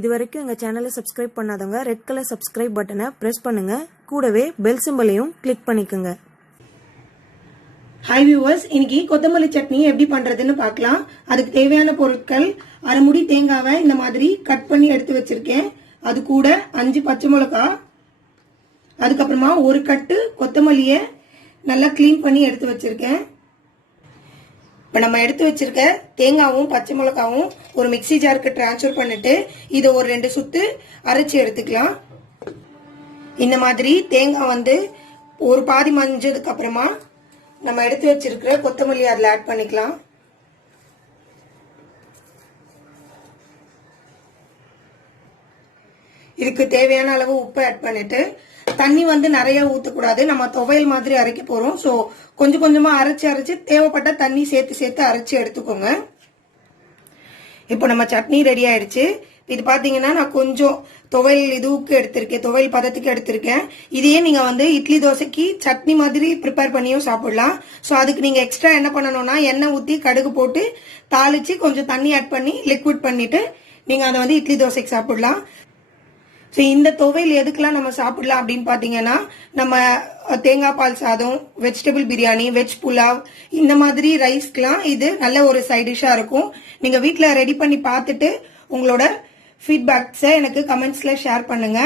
இதுவரைக்கும் எங்க சேனலை சப்ஸ்கிரைப் பண்ணாதவங்க ரெட் கலர் சப்ஸ்கிரைப் பட்டனை பிரஸ் பண்ணுங்க. கூடவே பெல் சிம்பலையும் கிளிக் பண்ணிக்கோங்க. ஹாய் வியூவர்ஸ், இன்னைக்கு கொத்தமல்லி சட்னி எப்படி பண்றதுன்னு பார்க்கலாம். அதுக்கு தேவையான பொருட்கள்: அரை முடி தேங்காவை இந்த மாதிரி கட் பண்ணி எடுத்து வச்சிருக்கேன். அது கூட 5 பச்சை மிளகாய், அதுக்கப்புறமா ஒரு கட்டு கொத்தமல்லிய நல்லா கிளீன் பண்ணி எடுத்து வச்சிருக்கேன். இப்ப நம்ம எடுத்து வச்சிருக்க தேங்காவும் பச்சை மிளகாவும் ஒரு மிக்ஸி ஜாருக்கு டிரான்ஸ்ஃபர் பண்ணிட்டு இதை ஒரு 2 சுத்து அரைச்சி எடுத்துக்கலாம். இந்த மாதிரி தேங்காய் ஒரு பாதி மஞ்சதுக்கு அப்புறமா நம்ம எடுத்து வச்சிருக்கிற கொத்தமல்லி அதுல ஆட் பண்ணிக்கலாம். இதுக்கு தேவையான அளவு உப்பு ஆட் பண்ணிட்டு தண்ணி நிறைய ஊத்தக்கூடாது. நம்ம துவையல் மாதிரி அரைக்க போறோம். சோ கொஞ்சம் கொஞ்சமா அரைச்சு தேவைப்பட்ட தண்ணி சேர்த்து அரைச்சு எடுத்துக்கோங்க. இப்போ நம்ம சட்னி ரெடி ஆயிடுச்சு. இது பாத்தீங்கன்னா நான் கொஞ்சம் துவையல் இதுவுக்கு எடுத்திருக்கேன், துவையல் பதத்துக்கு எடுத்திருக்கேன். இதையே நீங்க இட்லி தோசைக்கு சட்னி மாதிரி ப்ரிப்பேர் பண்ணியும் சாப்பிடலாம். சோ அதுக்கு நீங்க எக்ஸ்ட்ரா என்ன பண்ணணும்னா எண்ணெய் ஊத்தி கடுகு போட்டு தாளிச்சு கொஞ்சம் தண்ணி ஆட் பண்ணி லிக்விட் பண்ணிட்டு நீங்க அதை இட்லி தோசைக்கு சாப்பிடலாம். ஸோ இந்த துவையல் எதுக்கெல்லாம் நம்ம சாப்பிடலாம் அப்படின்னு பாத்தீங்கன்னா, நம்ம தேங்காய் பால் சாதம், வெஜிடபிள் பிரியாணி, வெஜ் புலாவ், இந்த மாதிரி ரைஸ்க்கெல்லாம் இது நல்ல ஒரு சைட் டிஷ்ஷா இருக்கும். நீங்க வீட்டுல ரெடி பண்ணி பார்த்துட்டு உங்களோட ஃபீட்பேக்ஸை எனக்கு கமெண்ட்ஸ்ல ஷேர் பண்ணுங்க.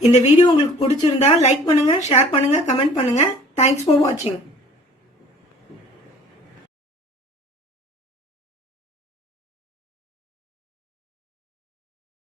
இந்த வீடியோ உங்களுக்கு பிடிச்சிருந்தா லைக் பண்ணுங்க, ஷேர் பண்ணுங்க, கமெண்ட் பண்ணுங்க. தேங்க்ஸ் ஃபார் வாட்சிங்.